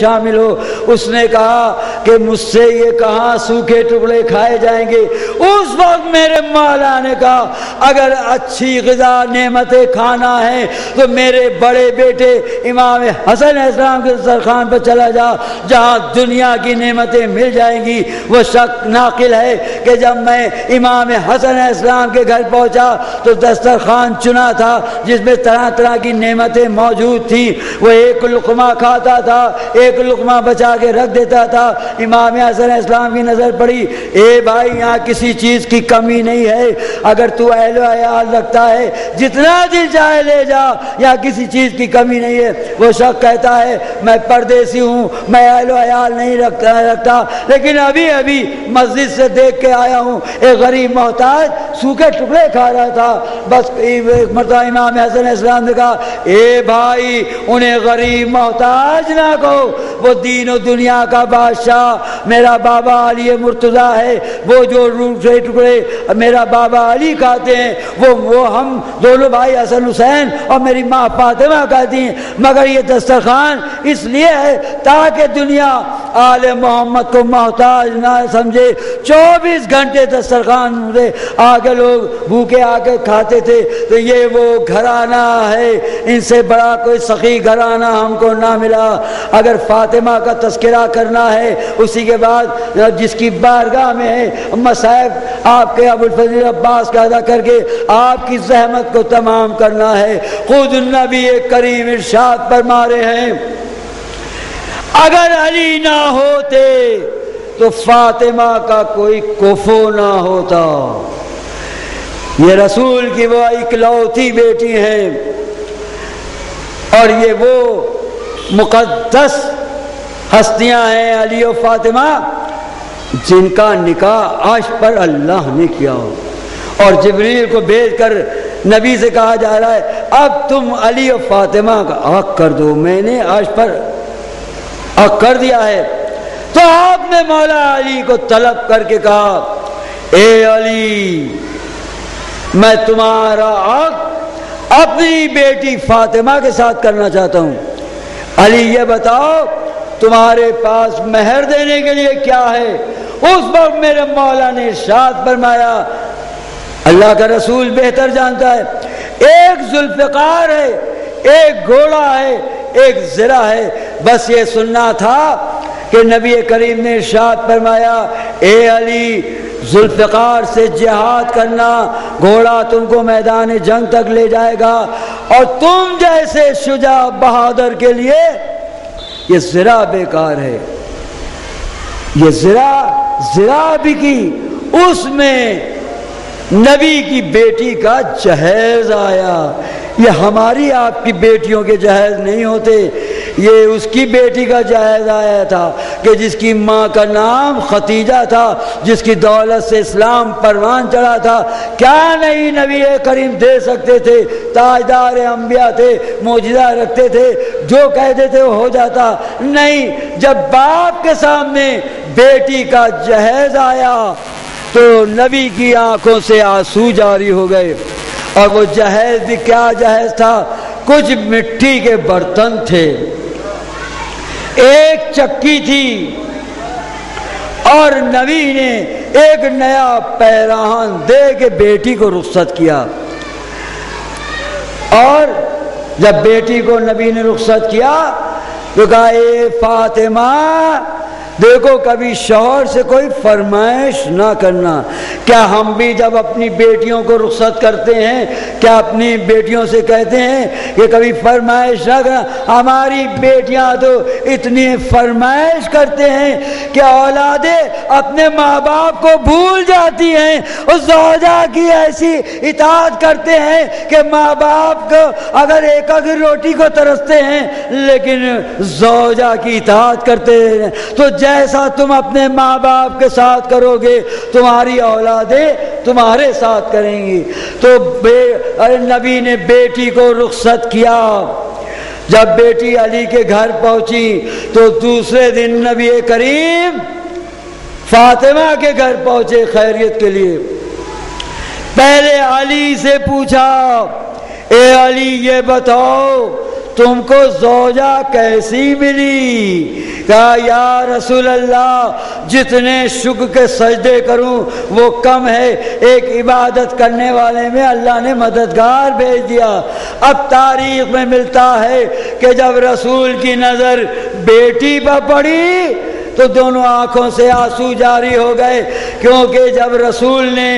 شامل ہو۔ اس نے کہا کہ مجھ سے یہ کہاں سوکھے ٹکڑے کھائے جائیں گے۔ اس وقت میرے مولا نے کہا اگر اچھی غذا نعمتیں کھانا ہے تو میرے بڑے بیٹے امام حسن علیہ السلام کے دسترخوان پر چلا جا، جہاں دنیا کی نعمتیں مل جائیں گی۔ وہ شک ناقل ہے کہ جب میں امام حسن علیہ السلام کے گھر پہنچا تو دسترخوان چنا تھا جس میں طرح طرح کی نعمتیں موجود تھیں۔ وہ ایک لقمہ کھاتا تھا، ایک لقمہ بچا کے رکھ دیتا تھا۔ امام حسن علیہ السلام کی نظر پڑی، اے بھائی یہاں کسی چیز کی کمی نہیں ہے، اگر تو اہل و عیال رکھتا ہے جتنا دل چاہے لے جا، یا کسی چیز کی کمی نہیں ہے۔ وہ شخص کہتا ہے میں پردیسی ہوں، میں اہل و عیال نہیں رکھتا، لیکن ابھی ابھی مسجد سے دیکھ کے آیا ہوں ایک غریب محتاج سوکھے ٹکڑے کھا رہا تھا۔ بس ایک مرتبہ امام حسن علیہ السلام نے کہا اے بھائی انہیں غریب محتاج نہ کہو، وہ دین و دنیا کا بادشاہ میرا بابا علی مرتضیٰ ہے، وہ جو روٹے ٹکڑے میرا بابا علی کھاتے ہیں وہ ہم دونوں بھائی حسن حسین اور میری ماں فاطمہ کھاتی ہیں، مگر یہ دسترخوان اس لیے ہے تاکہ دنیا آل محمد کو محتاج نہ سمجھے۔ 24 گھنٹے دسترخوان سے آگے لوگ بھوکے آ کے کھاتے تھے۔ تو یہ وہ گھرانہ ہے، ان سے بڑا کوئی سخی گھرانہ ہم کو نہ ملا۔ اگر فاطمہ کا تذکرہ کرنا ہے اسی کے بعد جس کی بارگاہ میں ہے مصائب آپ کے ابوالفضل عباس کا ادا کر کے آپ کی زحمت کو تمام کرنا ہے۔ خود نبی کریم ارشاد فرما رہے ہیں اگر علی نہ ہوتے تو فاطمہ کا کوئی کفو نہ ہوتا۔ یہ رسول کی وہ اکلوتی بیٹی ہیں اور یہ وہ مقدس ہستیاں ہیں علی و فاطمہ جن کا نکاح عرش پر اللہ نے کیا، اور جبریل کو بھیج کر نبی سے کہا جا رہا ہے اب تم علی و فاطمہ کا عقد کر دو، میں نے عرش پر عقد کر دیا ہے۔ تو آپ نے مولا علی کو طلب کر کے کہا اے علی میں تمہارا عقد اپنی بیٹی فاطمہ کے ساتھ کرنا چاہتا ہوں، علی یہ بتاؤ تمہارے پاس مہر دینے کے لیے کیا ہے؟ اس وقت میرے مولا نے ارشاد فرمایا اللہ کا رسول بہتر جانتا ہے، ایک ذوالفقار ہے، ایک گھوڑا ہے، ایک زرہ ہے۔ بس یہ سننا تھا کہ نبی کریم نے ارشاد فرمایا اے علی ذوالفقار سے جہاد کرنا، گھوڑا تم کو میدان جنگ تک لے جائے گا، اور تم جیسے شجاع بہادر کے لیے یہ زرہ بیکار ہے۔ یہ زرہ بھی کی، اس میں نبی کی بیٹی کا جہیز آیا۔ یہ ہماری آپ کی بیٹیوں کے جہیز نہیں ہوتے، یہ اس کی بیٹی کا جہیز آیا تھا کہ جس کی ماں کا نام ختیجہ تھا، جس کی دولت سے اسلام پروان چڑھا تھا۔ کیا نہیں نبی کریم دے سکتے تھے، تاجدار انبیاء تھے، معجزہ رکھتے تھے، جو کہتے تھے وہ ہو جاتا۔ نہیں، جب باپ کے سامنے بیٹی کا جہیز آیا تو نبی کی آنکھوں سے آنسو جاری ہو گئے۔ اور وہ جہیز بھی کیا جہیز تھا؟ کچھ مٹی کے برتن تھے، ایک چکی تھی، اور نبی نے ایک نیا پیراہن دے کے بیٹی کو رخصت کیا۔ اور جب بیٹی کو نبی نے رخصت کیا تو کہا اے فاطمہ دیکھو کبھی شوہر سے کوئی فرمائش نہ کرنا۔ کیا ہم بھی جب اپنی بیٹیوں کو رخصت کرتے ہیں کیا اپنی بیٹیوں سے کہتے ہیں کہ کبھی فرمائش نہ کرنا؟ ہماری بیٹیاں تو اتنی فرمائش کرتے ہیں کہ اولادیں اپنے ماں باپ کو بھول جاتی ہیں، اس زوجہ کی ایسی اطاعت کرتے ہیں کہ ماں باپ کو اگر ایک اگر روٹی کو ترستے ہیں لیکن زوجہ کی اطاعت کرتے ہیں۔ تو جیسا تم اپنے ماں باپ کے ساتھ کرو گے تمہاری اولادیں تمہارے ساتھ کریں گی۔ تو نبی نے بیٹی کو رخصت کیا۔ جب بیٹی علی کے گھر پہنچی تو دوسرے دن نبی کریم فاطمہ کے گھر پہنچے خیریت کے لیے۔ پہلے علی سے پوچھا اے علی یہ بتاؤ تم کو زوجہ کیسی ملی؟ کہا یا رسول اللہ جتنے شکر کے سجدے کروں وہ کم ہے، ایک عبادت کرنے والے میں اللہ نے مددگار بھیج دیا۔ اب تاریخ میں ملتا ہے کہ جب رسول کی نظر بیٹی پر پڑی تو دونوں آنکھوں سے آنسو جاری ہو گئے، کیونکہ جب رسول نے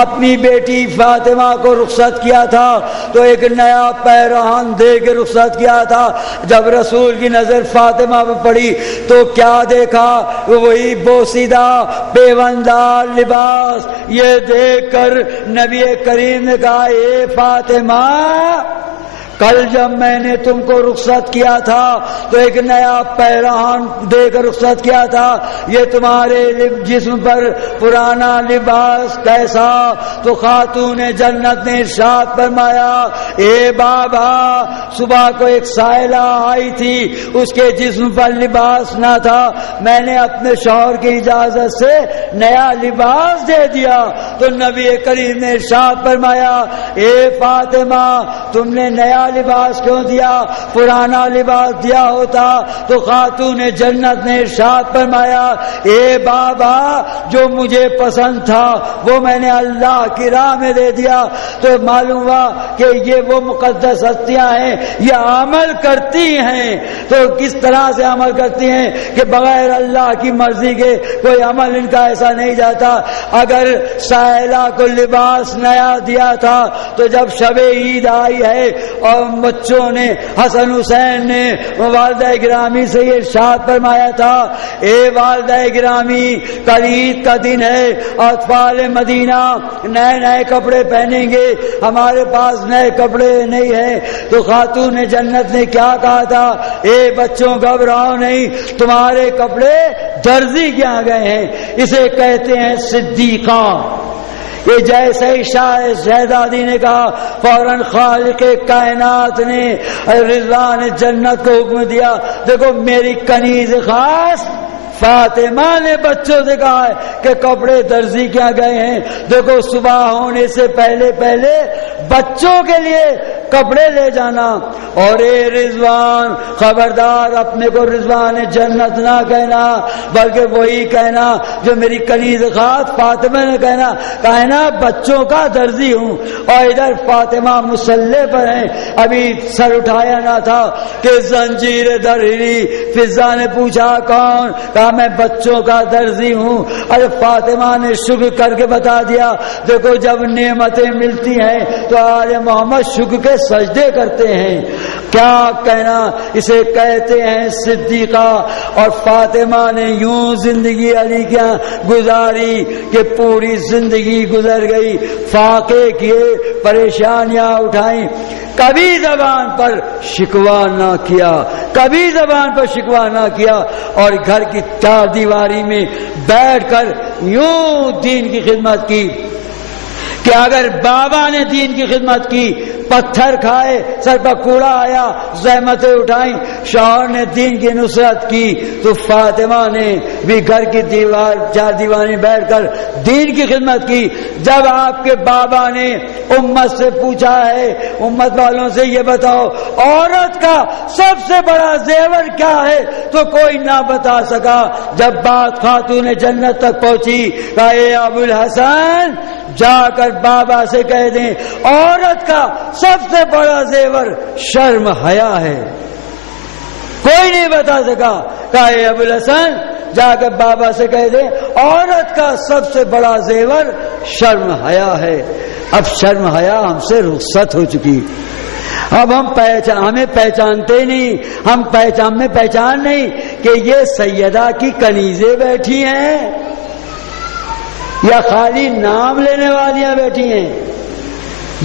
اپنی بیٹی فاطمہ کو رخصت کیا تھا تو ایک نیا پیرہن دے کے رخصت کیا تھا۔ جب رسول کی نظر فاطمہ پہ پڑی تو کیا دیکھا؟ وہی بوسیدہ پیوندار لباس۔ یہ دیکھ کر نبی کریم نے کہا اے فاطمہ، کل جب میں نے تم کو رخصت کیا تھا تو ایک نیا پیرہن دے کر رخصت کیا تھا، یہ تمہارے جسم پر پرانا لباس کیسا؟ تو خاتون جنت نے ارشاد فرمایا اے بابا، صبح کو ایک سائلہ آئی تھی، اس کے جسم پر لباس نہ تھا، میں نے اپنے شوہر کی اجازت سے نیا لباس دے دیا۔ تو نبی کریم نے ارشاد فرمایا اے فاطمہ، تم نے نیا لباس کیوں دیا؟ پرانا لباس دیا ہوتا تو خاتون جنت نے ارشاد فرمایا اے بابا، جو مجھے پسند تھا وہ میں نے اللہ کی راہ میں دے دیا۔ تو معلوم ہوا کہ یہ وہ مقدس ہستیاں ہیں، یہ عمل کرتی ہیں۔ تو کس طرح سے عمل کرتی ہیں کہ بغیر اللہ کی مرضی کے کوئی عمل ان کا ایسا نہیں جاتا۔ اگر سائلہ کو لباس نیا دیا تھا تو جب شب عید آئی ہے اور بچوں نے، حسن حسین نے والدہ گرامی سے یہ ارشاد فرمایا تھا اے والدہ گرامی، کل عید کا دن ہے، اطفال مدینہ نئے نئے کپڑے پہنیں گے، ہمارے پاس نئے کپڑے نہیں ہیں۔ تو خاتون جنت نے کیا کہا تھا؟ اے بچوں گھبراؤ نہیں، تمہارے کپڑے درزی کے آ گئے ہیں۔ اسے کہتے ہیں صدیقہ۔ یہ جیسے ہی شاہ شہزادی نے کہا فوراً خالق کائنات نے رضوان جنت کو حکم دیا، دیکھو میری کنیز خاص فاطمہ نے بچوں سے کہا ہے کہ کپڑے درزی کیا گئے ہیں، دیکھو صبح ہونے سے پہلے پہلے بچوں کے لیے کپڑے لے جانا۔ اور اے رضوان، خبردار اپنے کو رضوان جنت نہ کہنا، بلکہ وہی کہنا جو میری کنیز خاص فاطمہ نے کہنا بچوں کا درزی ہوں۔ اور ادھر فاطمہ مسلح پر ہیں، ابھی سر اٹھایا نہ تھا کہ زنجیر در ہلی۔ فضا نے پوچھا کون؟ کہا میں بچوں کا درزی ہوں۔ ارے فاطمہ نے شکر کر کے بتا دیا، دیکھو جب نعمتیں ملتی ہیں تو آل محمد شکر کے سجدے کرتے ہیں۔ کیا کہنا؟ اسے کہتے ہیں صدیقہ۔ اور فاطمہ نے یوں زندگی علی کیا گزاری کہ پوری زندگی گزر گئی، فاقے کیے، پریشانیاں اٹھائیں، کبھی زبان پر شکوہ نہ کیا، کبھی زبان پر شکوہ نہ کیا، اور گھر کی چار دیواری میں بیٹھ کر یوں دین کی خدمت کی کہ اگر بابا نے دین کی خدمت کی، پتھر کھائے، سر پر کوڑا آیا، زحمتیں اٹھائیں، شوہر نے دین کی نصرت کی، تو فاطمہ نے بھی گھر کی چار دیواری بیٹھ کر دین کی خدمت کی۔ جب آپ کے بابا نے امت سے پوچھا ہے، امت والوں سے یہ بتاؤ عورت کا سب سے بڑا زیور کیا ہے، تو کوئی نہ بتا سکا۔ جب بات خاتون جنت تک پہنچی، کہا اے ابو الحسن، جا کر بابا سے کہہ دیں عورت کا سب سے بڑا زیور شرم حیا ہے۔ کوئی نہیں بتا سکا۔ کہا اے ابو الحسن، جا کر بابا سے کہہ دیں عورت کا سب سے بڑا زیور شرم حیا ہے۔ اب شرم حیا ہم سے رخصت ہو چکی، اب ہمیں پہچانتے نہیں، ہمیں پہچان نہیں کہ یہ سیدہ کی کنیزیں بیٹھی ہیں یا خالی نام لینے والیاں بیٹھی ہیں۔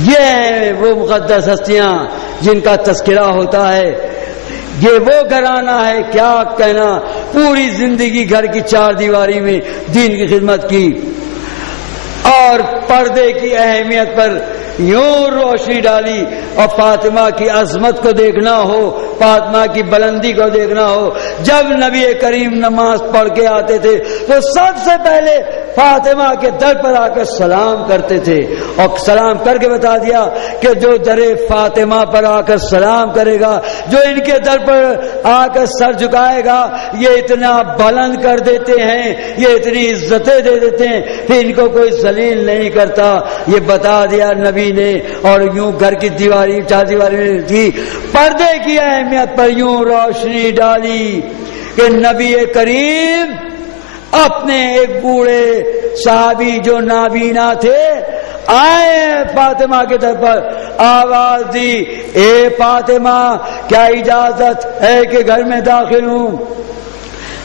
یہ ہیں وہ مقدس ہستیاں جن کا تذکرہ ہوتا ہے، یہ وہ گھرانہ ہے، کیا کہنا، پوری زندگی گھر کی چار دیواری میں دین کی خدمت کی، اور پردے کی اہمیت پر یوں روشنی ڈالی، اور فاطمہ کی عظمت کو دیکھنا ہو، فاطمہ کی بلندی کو دیکھنا ہو، جب نبی کریم نماز پڑھ کے آتے تھے تو سب سے پہلے فاطمہ کے در پر آ کر سلام کرتے تھے، اور سلام کر کے بتا دیا کہ جو در فاطمہ پر آ کر سلام کرے گا، جو ان کے در پر آ کر سر جھکائے گا، یہ اتنا بلند کر دیتے ہیں، یہ اتنی عزتیں دے دیتے ہیں، پھر ان کو کوئی ذلیل نہیں کرتا، یہ بتا دیا نبی نے۔ اور یوں گھر کی دیواری چار دیواری میں تھی، پردے کی اہمیت پر یوں روشنی ڈالی کہ نبی کریم اپنے ایک بوڑھے صحابی جو نابینا تھے آئے فاطمہ کے در پر، آواز دی، اے فاطمہ کیا اجازت ہے کہ گھر میں داخل ہوں؟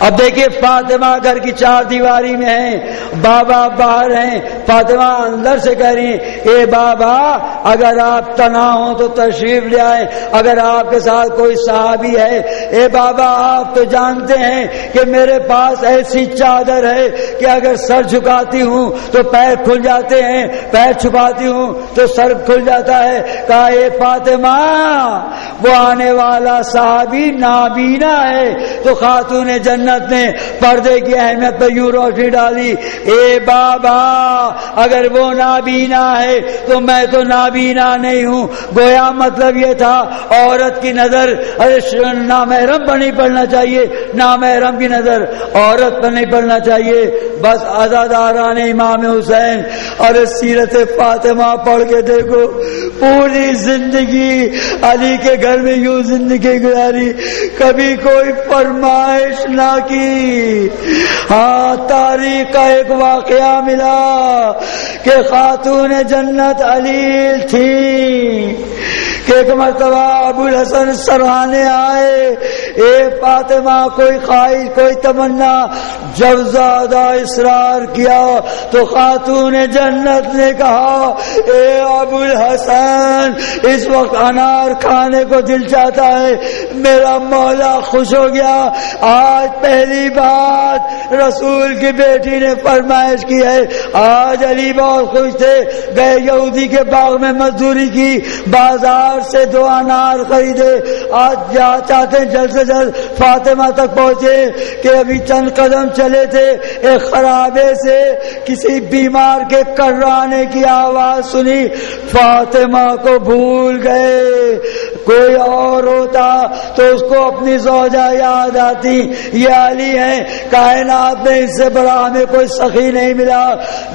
اب دیکھیے فاطمہ گھر کی چار دیواری میں ہیں، بابا باہر ہیں، فاطمہ اندر سے کہہ رہی ہیں اے بابا اگر آپ تنہا ہوں تو تشریف لے آئیں، اگر آپ کے ساتھ کوئی صحابی ہے، اے بابا آپ تو جانتے ہیں کہ میرے پاس ایسی چادر ہے کہ اگر سر جھکاتی ہوں تو پیر کھل جاتے ہیں، پیر چھپاتی ہوں تو سر کھل جاتا ہے۔ کہا اے فاطمہ وہ آنے والا صحابی نابینا ہے، تو خاتون جنت نے پردے کی اہمیت پر یوں روشنی ڈالی، اے بابا اگر وہ نابینا ہے تو میں تو نابینا نہیں ہوں۔ گویا مطلب یہ تھا عورت کی نظر نامحرم پر نہیں پڑنا چاہیے، نامحرم کی نظر عورت پر نہیں پڑنا چاہیے۔ بس عزاداران امام حسین اور سیرت فاطمہ پڑھ کے دیکھو، پوری زندگی علی کے گھر میں یوں زندگی گزاری، کبھی کوئی فرمائش نہ کی۔ ہاں تاریخ کا ایک واقعہ ملا کہ خاتون جنت علیل تھی کہ ایک مرتبہ ابو الحسن سرہانے آئے، اے فاطمہ کوئی خواہش کوئی تمنا، جب زیادہ اصرار کیا تو خاتون جنت نے کہا اے ابو الحسن اس وقت انار کھانے کو دل چاہتا ہے، میرا مولا خوش ہو گیا، آج پہلی بات رسول کی بیٹی نے فرمائش کی ہے۔ آج علی بہت خوش تھے، گئے یہودی کے باغ میں مزدوری کی، بازار سے 2 انار خریدے، آج جا چاہتے جلد سے جلد فاطمہ تک پہنچے کہ ابھی چند قدم چلے تھے، ایک خرابے سے کسی بیمار کے کرانے کی آواز سنی، فاطمہ کو بھول گئے۔ کوئی اور ہوتا تو اس کو اپنی زوجہ یاد آتی، یہ علی ہیں، کائنات میں اس سے بڑا ہمیں کوئی سخی نہیں ملا۔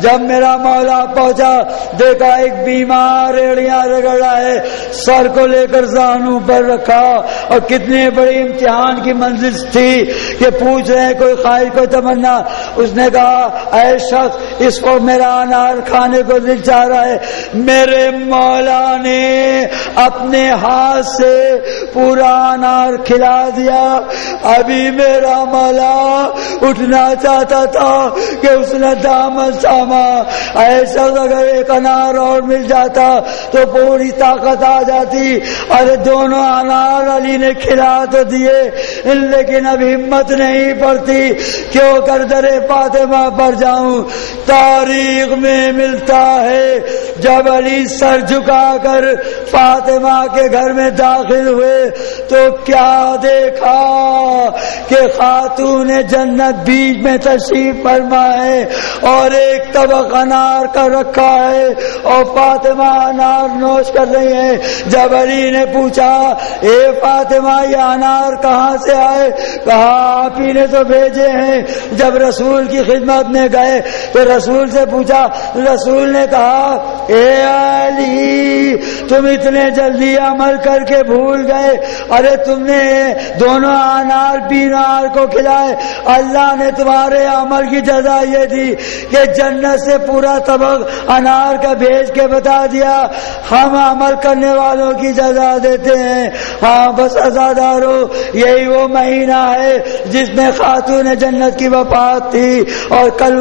جب میرا مولا پہنچا دیکھا ایک بیمار ایڑیاں رگڑ رہا ہے، سر کو لے کر زانوں پر رکھا، اور کتنی بڑی امتحان کی منزل تھی کہ پوچھ رہے ہیں کوئی خواہش کوئی تمنا۔ اس نے کہا اے شخص اس کو میرا انار کھانے کو دل چاہ رہا ہے، میرے مولا نے اپنے ہاتھ سے پورا انار کھلا دیا، ابھی میرا مولا اٹھنا چاہتا تھا کہ اس نے دامن تھاما۔ ایسا اگر ایک انار اور مل جاتا تو پوری طاقت آ جاتی۔ ارے دونوں انار علی نے کھلا تو دیے، لیکن اب ہمت نہیں پڑتی کیوں کر در فاطمہ پر جاؤں۔ تاریخ میں ملتا ہے جب علی سر جھکا کر فاطمہ کے گھر میں داخل ہوئے تو کیا دیکھا کہ خاتون جنت بیچ میں تشریف فرما ہے اور ایک طبق انار کا رکھا ہے اور فاطمہ انار نوش کر رہی ہیں۔ جب علی نے پوچھا اے فاطمہ یہ انار کہاں سے آئے؟ کہا آپ ہی نے تو بھیجے ہیں۔ جب رسول کی خدمت میں گئے تو رسول سے پوچھا، رسول نے کہا اے علی تم اتنے جلدی عمل کر کے بھول گئے، ارے تم نے دونوں انار بیمار کو کھلائے، اللہ نے تمہارے عمل کی جزا یہ دی کہ جنت سے پورا طبق انار کا بھیج کے بتا دیا، ہم عمل کرنے والوں کی جزا دیتے ہیں۔ ہاں بس عزادارو یہی وہ مہینہ ہے جس میں خاتون جنت کی وفات تھی اور کل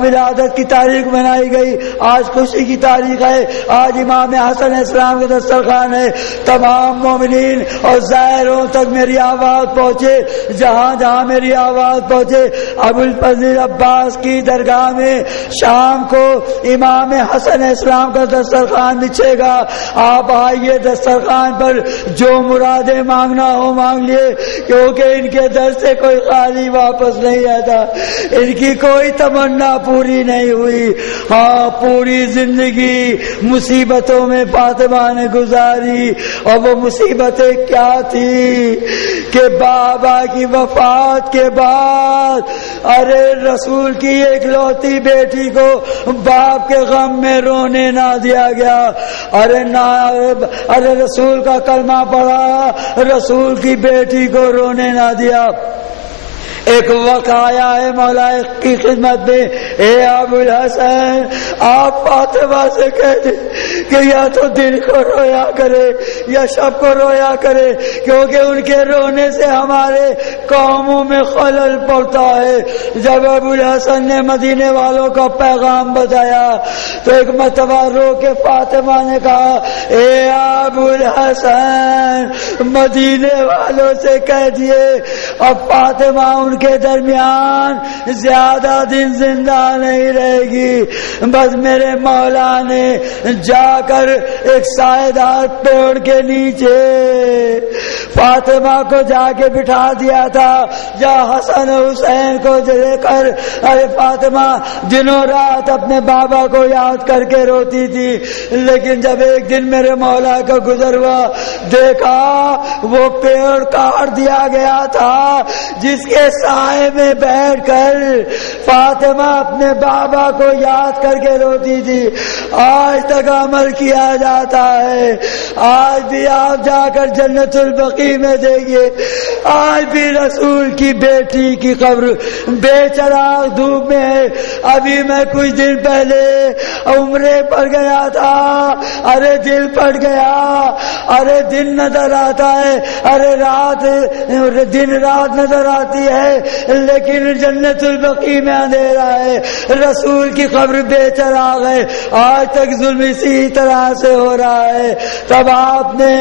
ولادت کی تاریخ منائی گئی۔ آج خوشی کی تاریخ ہے، آج امام حسن اسلام کے دسترخوان ہے۔ تمام مومنین اور زائروں تک میری آواز پہنچے، جہاں جہاں میری آواز پہنچے۔ ابوالفضل عباس کی درگاہ میں شام کو امام حسن اسلام کا دسترخوان بچھے گا، آپ آئیے دسترخوان پر جو مرادیں مانگنا ہو مانگ لیے، کیونکہ ان کے در سے کوئی خالی واپس نہیں آتا، ان کی کوئی تمنا پوری نہیں ہوئی۔ ہاں پوری زندگی مصیبتوں میں فاطمہ نے گزاری، اور وہ مصیبتیں کیا تھی کہ بابا کی وفات کے بعد ارے رسول کی ایک لوتی بیٹی کو باپ کے غم میں رونے نہ دیا گیا، ارے رسول کا کلمہ پڑھا، رسول کی بیٹی کو رونے نہ دیا۔ ایک وقت آیا ہے مولا کی خدمت میں، اے ابوالحسن آپ فاطمہ سے کہہ دیں کہ یا تو دن کو رویا کرے یا شب کو رویا کرے، کیونکہ ان کے رونے سے ہمارے قوموں میں خلل پڑتا ہے۔ جب ابوالحسن نے مدینے والوں کا پیغام بتایا تو ایک مرتبہ رو کے فاطمہ نے کہا، اے ابوالحسن مدینے والوں سے کہہ دیے اب فاطمہ ان کے درمیان زیادہ دن زندہ نہیں رہے گی، بس میرے مولا نے جا کر ایک سائے دار پیڑ کے نیچے فاطمہ کو جا کے بٹھا دیا تھا، جہاں حسن حسین کو لے کر ارے فاطمہ دنوں رات اپنے بابا کو یاد کر کے روتی تھی، لیکن جب ایک دن میرے مولا کا گزر ہوا دیکھا وہ پیڑ کاٹ دیا گیا تھا جس کے سائے میں بیٹھ کر فاطمہ اپنے بابا کو یاد کر کے روتی تھی۔ آج تک عمل کیا جاتا ہے، آج بھی آپ جا کر جنت البقیع میں دیکھیے، آج بھی رسول کی بیٹی کی قبر بے چراغ دھوپ میں ہے۔ ابھی میں کچھ دن پہلے عمرے پر گیا تھا، ارے دل پھٹ گیا، ارے دن نظر آتا ہے، ارے رات دن رات نظر آتی ہے، لیکن جنت البقیع میں اندھیرا ہے، رسول کی قبر بے چراغ ہے، آج تک ظلم اسی طرح سے ہو رہا ہے۔ تب آپ نے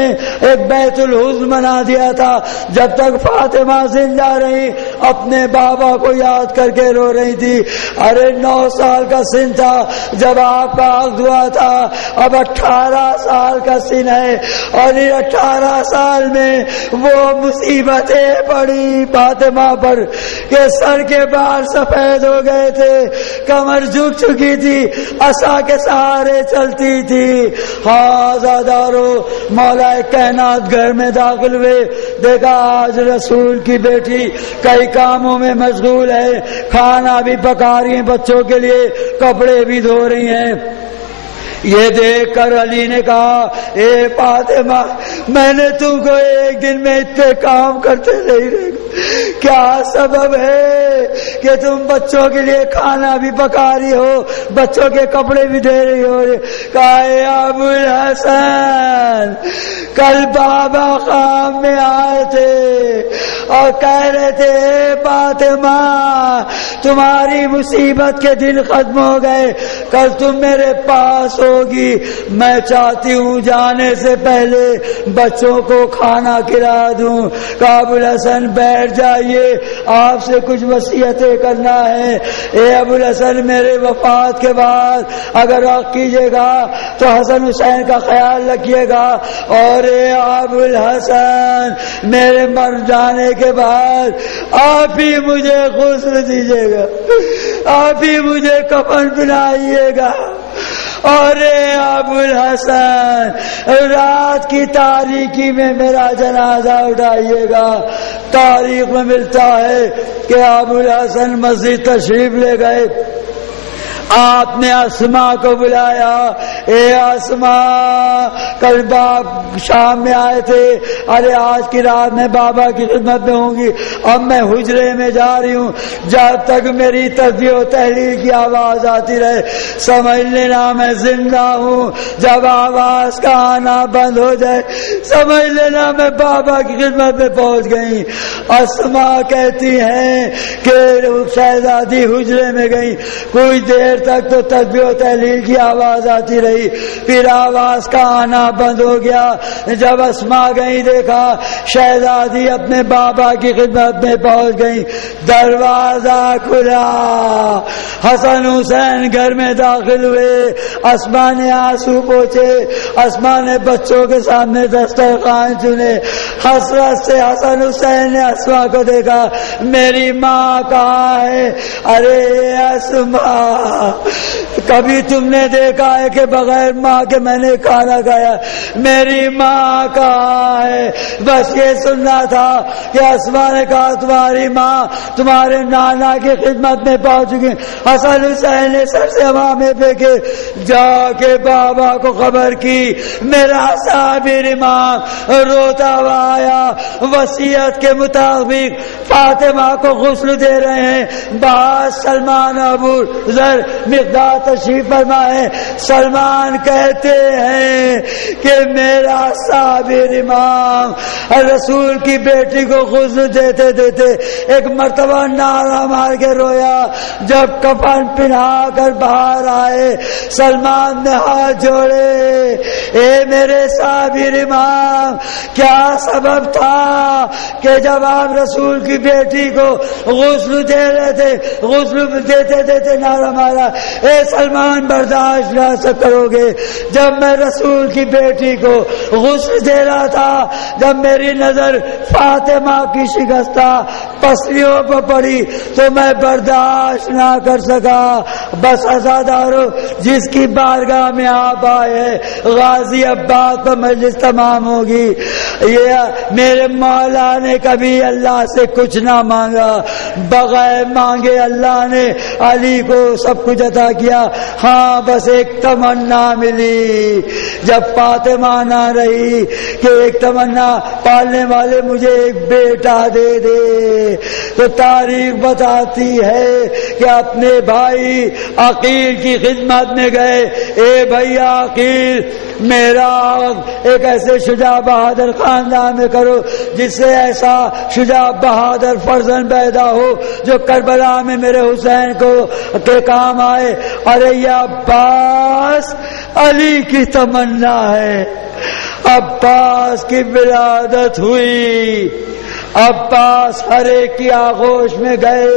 ایک بیت الحزن بنا دیا تھا، جب تک فاطمہ زندہ رہی اپنے بابا کو یاد کر کے رو رہی تھی۔ ارے 9 سال کا سن تھا جب آپ کا عقد ہوا تھا، اب 18 سال کا سن ہے، اور 18 سال میں وہ مصیبتیں پڑی فاطمہ پر کہ سر کے بال سفید ہو گئے تھے، کمر جھک چکی تھی، عصا کے سہارے چلتی تھی۔ ہاں زادارو مولا کائنات گھر میں داخل ہوئے، دیکھا آج رسول کی بیٹی کئی کاموں میں مشغول ہے، کھانا بھی پکا رہی ہیں بچوں کے لیے، کپڑے بھی دھو رہی ہیں۔ یہ دیکھ کر علی نے کہا، اے فاطمہ میں نے تم کو ایک دن میں اتنے کام کرتے نہیں دیکھا، کیا سبب ہے کہ تم بچوں کے لیے کھانا بھی پکا رہی ہو، بچوں کے کپڑے بھی دے رہی ہو؟ کہا اے ابوالحسن کل بابا خام میں آئے تھے اور کہہ رہے تھے اے فاطمہ تمہاری مصیبت کے دن ختم ہو گئے، کل تم میرے پاس ہوگی، میں چاہتی ہوں جانے سے پہلے بچوں کو کھانا کھلا دوں۔ کہا ابوالحسن بیٹھ جائیے، آپ سے کچھ وصیتیں کرنا ہے۔ اے ابوالحسن میرے وفات کے بعد اگر آپ کیجیے گا تو حسن حسین کا خیال رکھیے گا، اور اے ابوالحسن میرے مر جانے کے بعد آپ ہی مجھے غسل دیجیے گا، آپ ہی مجھے کفن پہنائیے گا، اور اے ابوالحسن رات کی تاریکی میں میرا جنازہ اٹھائیے گا۔ تاریخ میں ملتا ہے کہ ابوالحسن مسجد تشریف لے گئے، آپ نے اسماء کو بلایا، اے اسماء کل باپ شام میں آئے تھے، ارے آج کی رات میں بابا کی خدمت میں ہوں گی، اب میں حجرے میں جا رہی ہوں، جب تک میری تسبیح و تحلیل کی آواز آتی رہے سمجھ لینا میں زندہ ہوں، جب آواز کا آنا بند ہو جائے سمجھ لینا میں بابا کی خدمت میں پہنچ گئی۔ اسماء کہتی ہیں کہ شہزادی حجرے میں گئی، کچھ دیر تک تو تسبیح و تحلیل کی آواز آتی رہی، رہی، پھر آواز کا آنا بند ہو گیا۔ جب اسما گئی دیکھا شہزادی اپنے بابا کی خدمت میں پہنچ گئی، دروازہ کھلا، حسن حسین گھر میں داخل ہوئے۔ اسما نے آنسو پوچھے، اسما نے بچوں کے سامنے دسترخوان چنے، حسرت سے حسن حسین نے اسما کو دیکھا، میری ماں کہاں ہے؟ ارے اسما، کبھی تم نے دیکھا ہے کہ بغیر ماں کے میں نے کھانا کھایا؟ میری ماں کہاں ہے؟ بس یہ سننا تھا کہ اسما نے کہا تمہاری ماں تمہارے نانا کی خدمت میں پہنچ چکی۔ حسن حسین نے سر سے ہوا میں پھینکے، جا کے بابا کو خبر کی، میرا صابر امام روتا ہوا آیا، وصیت کے مطابق فاطمہ کو غسل دے رہے ہیں۔ باہر سلمان ابو ذر مقداد تشریف فرما ہے، سلمان کہتے ہیں کہ میرا صابر امام رسول کی بیٹی کو غسل دیتے دیتے ایک مرتبہ نعرہ مار کے رویا۔ جب کفن پہنا کر باہر آئے، سلمان نے ہاتھ جوڑے، اے میرے صابر امام، کیا سبب تھا کہ جب آپ رسول کی بیٹی کو غسل دے رہے تھے، غسل دیتے دیتے نعرہ مارا، اے سلمان برداشت نہ کرو گے؟ جب میں رسول کی بیٹی کو غسل دے رہا تھا، جب میری نظر فاطمہ کی شکستہ پسلیوں پر پڑی تو میں برداشت نہ کر سکا۔ بس عزادارو، جس کی بارگاہ میں آپ آئے غازی عباس پر مجلس تمام ہوگی۔ یہ میرے مولا نے کبھی اللہ سے کچھ نہ مانگا، بغیر مانگے اللہ نے علی کو سب کچھ عطا کیا۔ ہاں بس ایک تمنا ملی، جب فاطمہ نہ رہی کہ ایک تمنا، پالنے والے مجھے ایک بیٹا دے دے، تو تاریخ بتاتی ہے کہ اپنے بھائی عقیل کی خدمت میں گئے، اے بھیا عقیل، میرا ایک ایسے شجاع بہادر خاندان میں کرو جس سے ایسا شجاع بہادر فرزند پیدا ہو جو کربلا میں میرے حسین کو کے کام آئے۔ ارے یہ عباس علی کی تمنا ہے۔ عباس کی ولادت ہوئی، عباس ہر ایک کی آغوش میں گئے،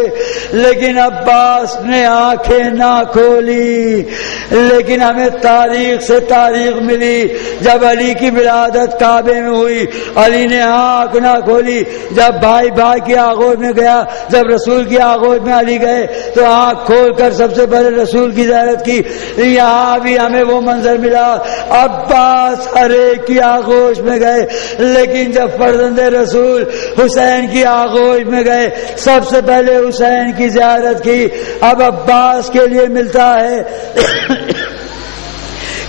لیکن عباس نے آنکھیں نہ کھولی۔ لیکن ہمیں تاریخ سے تاریخ ملی، جب علی کی ولادت کعبے میں ہوئی علی نے آنکھ نہ کھولی۔ جب بھائی بھائی کی آغوش میں گیا، جب رسول کی آغوش میں علی گئے تو آنکھ کھول کر سب سے پہلے رسول کی زیارت کی۔ یہاں بھی ہمیں وہ منظر ملا، عباس ہر ایک کی آغوش میں گئے، لیکن جب فرزند رسول حسین کی آغوش میں گئے سب سے پہلے حسین کی زیارت کی۔ اب عباس کے لیے ملتا ہے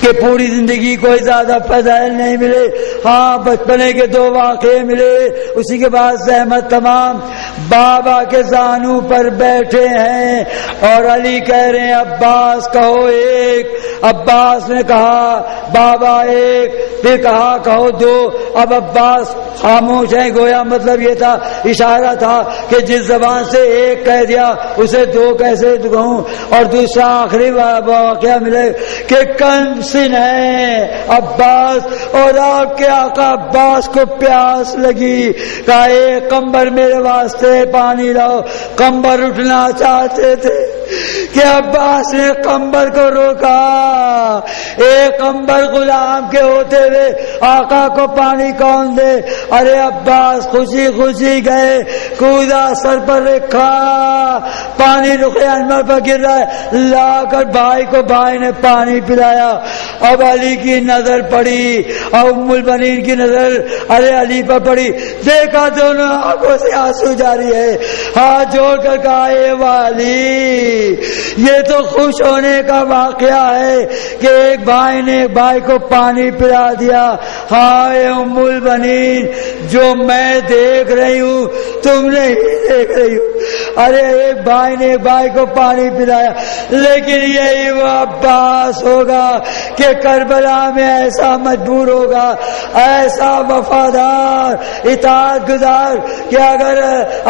کہ پوری زندگی کوئی زیادہ فضائل نہیں ملے، ہاں بچپنے کے 2 واقعے ملے، اسی کے بعد زحمت تمام۔ بابا کے زانو پر بیٹھے ہیں اور علی کہہ رہے ہیں عباس کہو ایک، عباس نے کہا بابا ایک، پھر کہا کہو 2۔ اب عباس خاموش ہیں، گویا مطلب یہ تھا، اشارہ تھا کہ جس زبان سے ایک کہہ دیا اسے 2 کیسے کہوں۔ اور دوسرا آخری واقعہ ملے کہ کنسن ہے عباس اور آپ کے آقا عباس کو پیاس لگی، کہا ایک قمبر میرے واسطے پانی لاؤ۔ قمبر اٹھنا چاہتے تھے کہ عباس نے قمبر کو روکا، ایک قمبر غلام کے ہوتے ہوئے آقا کو پانی کون دے؟ ارے عباس خوشی خوشی گئے، کودا سر پر رکھا، پانی رخ انور پر گر رہا ہے، لا کر بھائی کو بھائی نے پانی پلایا۔ اب علی کی نظر پڑی اور ام البنین کی نظر ارے علی پر پڑی، دیکھا دونوں آنکھوں سے آنسو جاری ہے، ہاتھ جوڑ کر کہا اے والی، یہ تو خوش ہونے کا واقعہ ہے کہ ایک بھائی نے ایک بھائی کو پانی پلا دیا۔ ہاں اے ام البنین، جو میں دیکھ رہی ہوں تم نہیں دیکھ رہی ہو، ارے ایک بھائی نے ایک بھائی کو پانی پلایا، لیکن یہی وہ عباس ہوگا کہ کربلا میں ایسا مجبور ہوگا، ایسا وفادار اطاعت گزار کہ اگر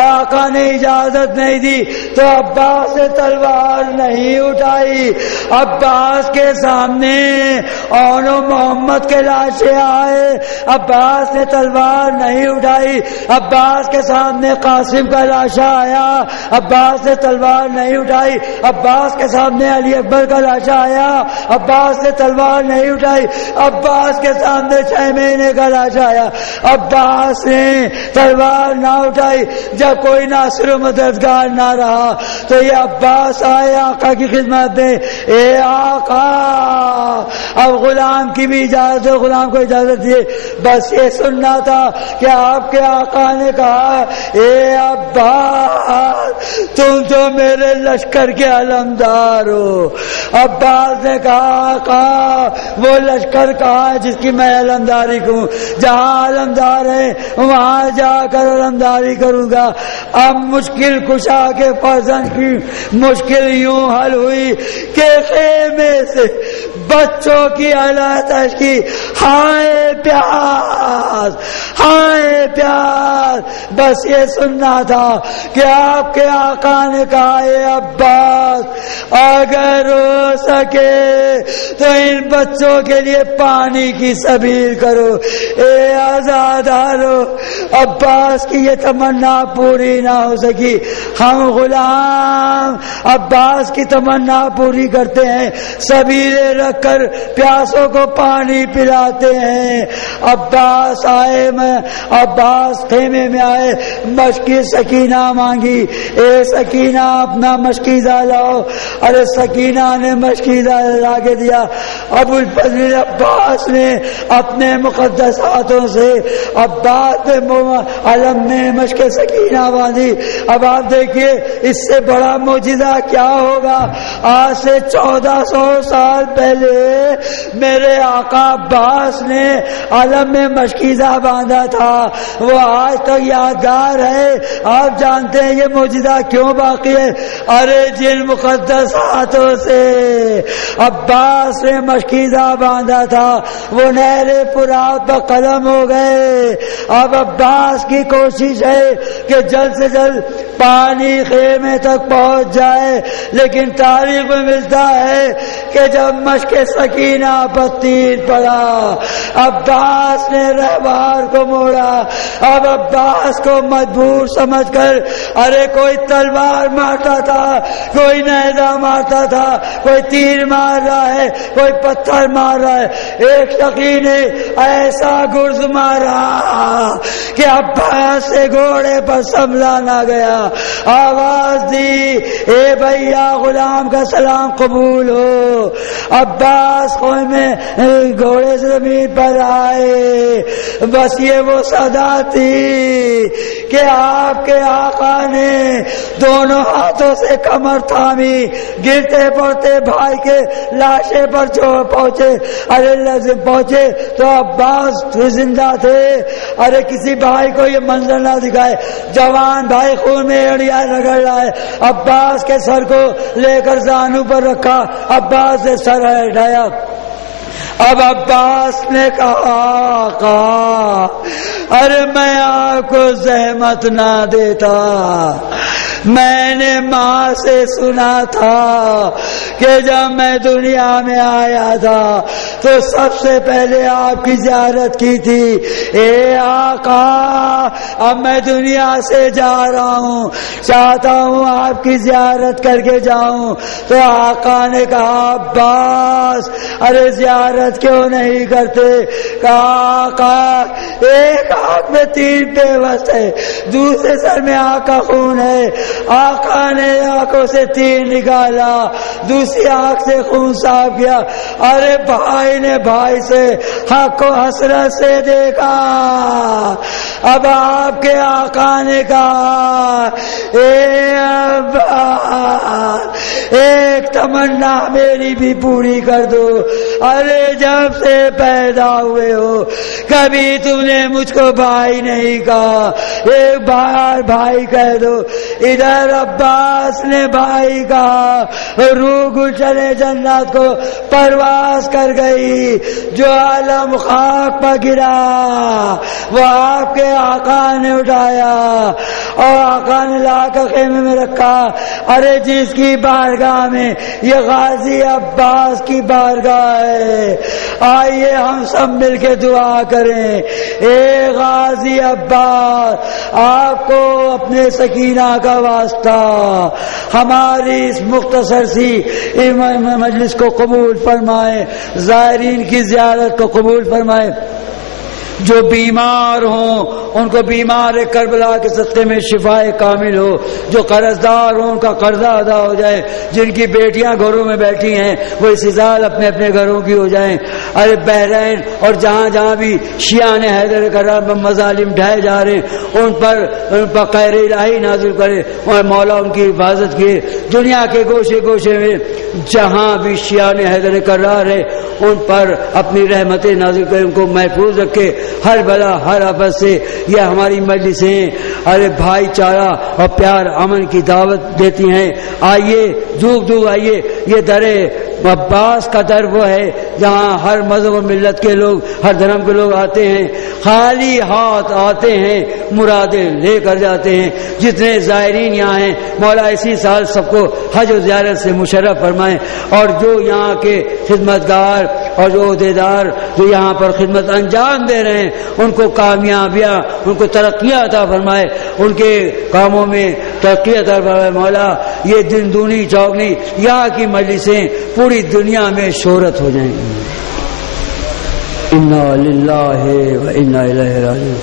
آقا نے اجازت نہیں دی تو عباس نے تلوار نہیں اٹھائی۔ عباس کے سامنے اون و محمد کے لاشیں آئے، عباس نے تلوار نہیں اٹھائی۔ عباس کے سامنے قاسم کا لاشا آیا، عباس نے تلوار نہیں اٹھائی۔ عباس کے سامنے علی اکبر کا لاشا آیا، عباس نے تلوار نہیں اٹھائی۔ عباس کے سامنے 6 مہینے کا لاشا آیا، عباس نے تلوار نہ اٹھائی۔ جب کوئی ناصر و مددگار نہ رہا تو یہ عباس آئے آقا کی خدمت میں، اے آقا اب غلام کی بھی اجازت ہے، غلام کو اجازت دیے۔ بس یہ سننا تھا کہ آپ کے آقا نے کہا اے عباس تم تو میرے لشکر کے علمدار ہو۔ عباس نے کہا آقا وہ لشکر کہا ہے جس کی میں علمداری کروں، جہاں علمدار ہے وہاں جا کر علمداری کروں گا۔ اب مشکل کشا کے فرزند کی مشکل یوں حل ہوئی کہ خیمے سے بچوں کی علاتش کی ہائے پیاس ہائے پیاس۔ بس یہ سننا تھا کہ آپ کے آقا نے کہا اے عباس اگر ہو سکے تو ان بچوں کے لیے پانی کی سبیل کرو، اے آزادارو۔ عباس کی یہ تمنا پوری نہ ہو سکی، ہم غلام عباس کی تمنا پوری کرتے ہیں، سبیلے رکھ کر پیاسوں کو پانی پلاتے ہیں۔ عباس آئے، میں عباس خیمے میں آئے، مشکی سکینہ مانگی، اے سکینہ اپنا مشکیزہ لاؤ۔ ارے سکینہ نے مشکیزہ لا کے دیا۔ ابو الفضل عباس نے اپنے مقدس ہاتھوں سے عباس علم میں مشک سکینہ باندھی۔ اب آپ دیکھیے اس سے بڑا معجزہ کیا ہوگا۔ آج سے 1400 سال پہلے میرے آقا عباس نے علم میں مشکیزہ باندھا تھا، وہ آج تک یادگار ہے۔ آپ جانتے ہیں یہ معجزہ کیوں باقی ہے؟ ارے جن مقدس ہاتھوں سے عباس نے مشکیزہ باندھا تھا وہ نہر فرات پر قلم ہو گئے۔ اب عباس کی کوشش ہے کہ جلد سے جلد پانی خیمے تک پہنچ جائے، لیکن تاریخ میں ملتا ہے کہ جب مشک سکینہ پر تیر پڑا عباس نے رہبار کو موڑا۔ اب عباس کو مجبور سمجھ کر ارے کوئی تلوار مارتا تھا، کوئی نیزہ مارتا تھا، کوئی تیر مار رہا ہے، کوئی پتھر مار رہا ہے، ایک شقی نے ایسا گرز مارا کہ عباس سے گھوڑے پر سنبھلا نہ گیا۔ آواز دی اے بھیا غلام کا سلام قبول ہو۔ عباس خیمے گھوڑے سے زمین پر آئے۔ بس یہ وہ صدا تھی کہ آپ کے آقا نے دونوں ہاتھوں سے کمر تھامی، گرتے پڑتے بھائی کے لاشے پر پہنچے۔ ارے لازم پہنچے تو عباس زندہ تھے۔ ارے کسی بھائی کو یہ منظر نہ دکھائے، جوان بھائی خون میں ایڑیاں رگڑ رہا ہے۔ عباس کے سر کو لے کر زانو پر رکھا، عباس نے سر ہٹایا۔ اب عباس نے کہا آقا ارے میں آپ کو زحمت نہ دیتا، میں نے ماں سے سنا تھا کہ جب میں دنیا میں آیا تھا تو سب سے پہلے آپ کی زیارت کی تھی۔ اے آقا اب میں دنیا سے جا رہا ہوں، چاہتا ہوں آپ کی زیارت کر کے جاؤں۔ تو آقا نے کہا عباس ارے زیارت کیوں نہیں کرتے؟ کہا آقا ایک آنکھ میں تیر پیوست ہے، دوسرے سر میں آنکھ کا خون ہے۔ آقا نے آنکھوں سے تیر نکالا، دوسری آنکھ سے خون صاف کیا۔ ارے بھائی نے بھائی سے حق کو حسرت سے دیکھا۔ اب آپ کے آقا نے کہا اے عباس ایک تمنا میری بھی پوری کر دو. ارے جب سے پیدا ہوئے ہو کبھی تم نے مجھ کو بھائی نہیں کہا, ایک بار بھائی کہہ دو. ادھر عباس نے بھائی کہا, روح گلشن جنت کو پرواز کر گئی. جو عالم خاک پر گرا وہ آپ کے آقا نے اٹھایا اور آقا نے لا کر خیمے میں رکھا. ارے جس کی بارگاہ میں یہ غازی عباس کی بارگاہ ہے, آئیے ہم سب مل کے دعا کریں. اے غازی عباس, آپ کو اپنے سکینہ کا واسطہ ہماری اس مختصر سی مجلس کو قبول فرمائے, زائرین کی زیارت کو قبول فرمائے. جو بیمار ہوں ان کو بیمار کربلا کے صدقے میں شفائے کامل ہو. جو قرض دار ہوں ان کا قرضہ ادا ہو جائے. جن کی بیٹیاں گھروں میں بیٹھی ہیں وہ استعزال اپنے اپنے گھروں کی ہو جائیں. ارے بحرین اور جہاں جہاں بھی شیعان حیدر کرام مظالم ڈھائے جا رہے ہیں ان پر خیر الہی نازل کرے اور مولا ان کی حفاظت کیے. دنیا کے گوشے گوشے میں جہاں بھی شیعان حیدر کرار ہے ان پر اپنی رحمتیں نازل کرے, ان کو محفوظ رکھے ہر بلا ہر آفت سے. یہ ہماری مجلسیں ارے بھائی چارہ اور پیار امن کی دعوت دیتی ہیں. آئیے دھوپ دھوپ آئیے. یہ در عباس کا در وہ ہے جہاں ہر مذہب و ملت کے لوگ, ہر دھرم کے لوگ آتے ہیں, خالی ہاتھ آتے ہیں, مرادیں لے کر جاتے ہیں. جتنے زائرین یہاں ہیں مولا اسی سال سب کو حج و زیارت سے مشرف فرمائیں. اور جو یہاں کے خدمتگار اور جو عہدیدار جو یہاں پر خدمت انجام دے رہے ہیں ان کو کامیابیاں, ان کو ترقیاں عطا فرمائے, ان کے کاموں میں ترقی عطا فرمائے. مولا یہ دن دونی چوگنی یہاں کی مجلسیں پوری دنیا میں شہرت ہو جائیں گی. انا للہ و انا الیہ راجعون.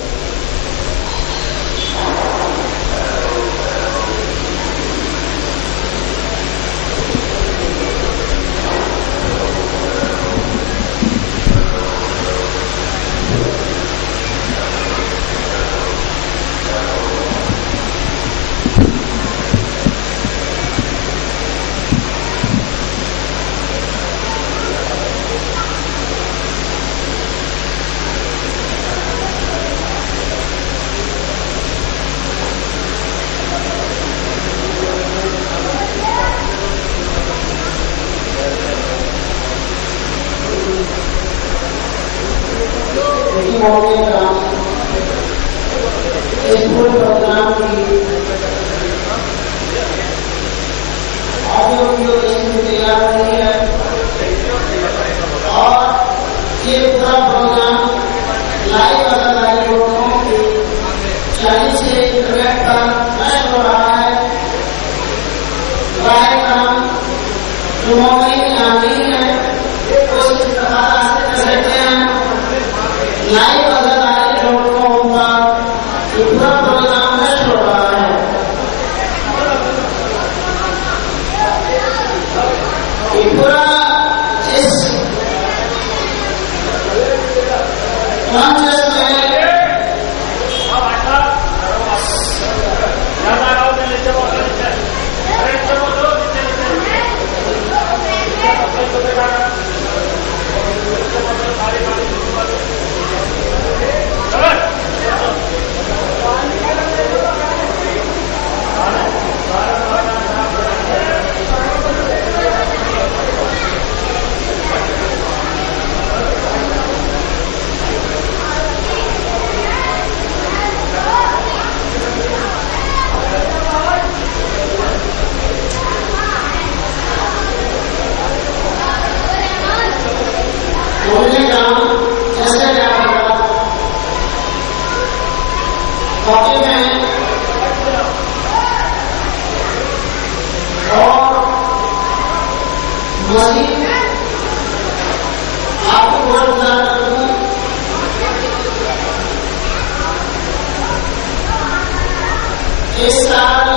اس سال